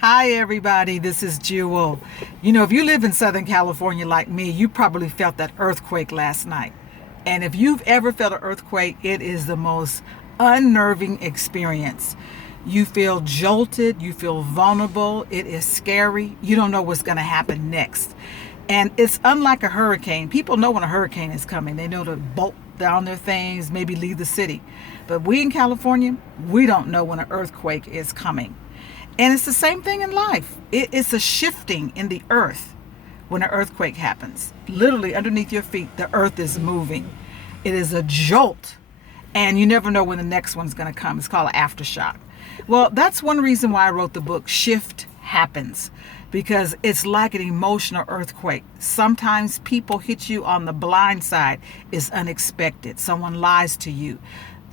Hi, everybody. This is Jewel. If you live in Southern California like me, you probably felt that earthquake last night. And if you've ever felt an earthquake, it is the most unnerving experience. You feel jolted, you feel vulnerable, it is scary. You don't know what's going to happen next. And it's unlike a hurricane. People know when a hurricane is coming, they know to bolt down their things, maybe leave the city. But we in California, we don't know when an earthquake is coming. And it's the same thing in life. It's a shifting in the earth when an earthquake happens. Literally underneath your feet, the earth is moving. It is a jolt. And you never know when the next one's going to come. It's called an aftershock. Well, that's one reason why I wrote the book, Shift Happens, because it's like an emotional earthquake. Sometimes people hit you on the blind side. It's unexpected. Someone lies to you.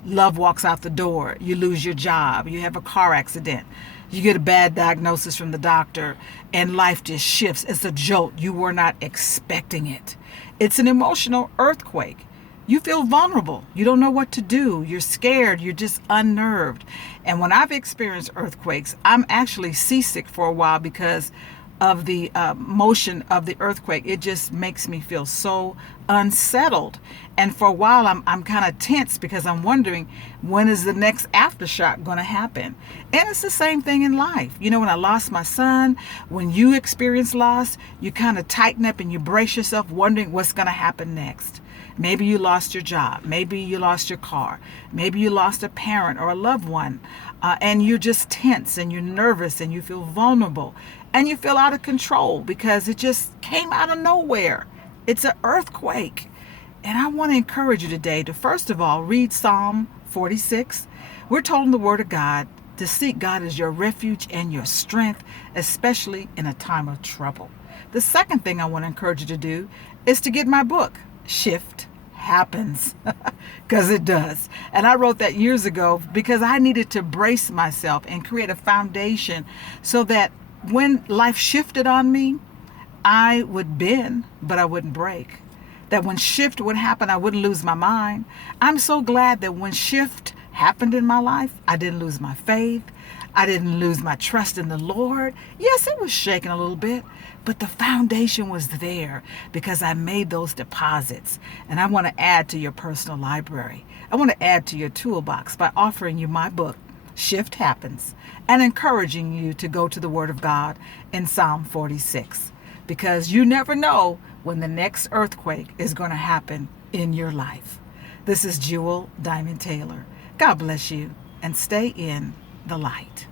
Love walks out the door. You lose your job. You have a car accident. You get a bad diagnosis from the doctor and life just shifts. It's a jolt. You were not expecting it. It's an emotional earthquake. You feel vulnerable. You don't know what to do. You're scared. You're just unnerved. And when I've experienced earthquakes, I'm actually seasick for a while because of the motion of the earthquake. It just makes me feel so unsettled. And for a while, I'm kind of tense because I'm wondering, when is the next aftershock going to happen? And it's the same thing in life. When I lost my son, when you experience loss, you kind of tighten up and you brace yourself, wondering what's going to happen next. Maybe you lost your job. Maybe you lost your car. Maybe you lost a parent or a loved one. And you're just tense and you're nervous and you feel vulnerable and you feel out of control because it just came out of nowhere. It's an earthquake. And I want to encourage you today to, first of all, read Psalm 46. We're told in the Word of God to seek God as your refuge and your strength, especially in a time of trouble. The second thing I want to encourage you to do is to get my book, Shift Happens, because it does. And I wrote that years ago because I needed to brace myself and create a foundation so that when life shifted on me, I would bend, but I wouldn't break. That when shift would happen, I wouldn't lose my mind. I'm so glad that when shift happened in my life, I didn't lose my faith. I didn't lose my trust in the Lord. Yes, it was shaking a little bit, but the foundation was there because I made those deposits. And I want to add to your personal library. I want to add to your toolbox by offering you my book, Shift Happens, and encouraging you to go to the Word of God in Psalm 46, because you never know when the next earthquake is going to happen in your life. This is Jewel Diamond Taylor. God bless you and stay in the light.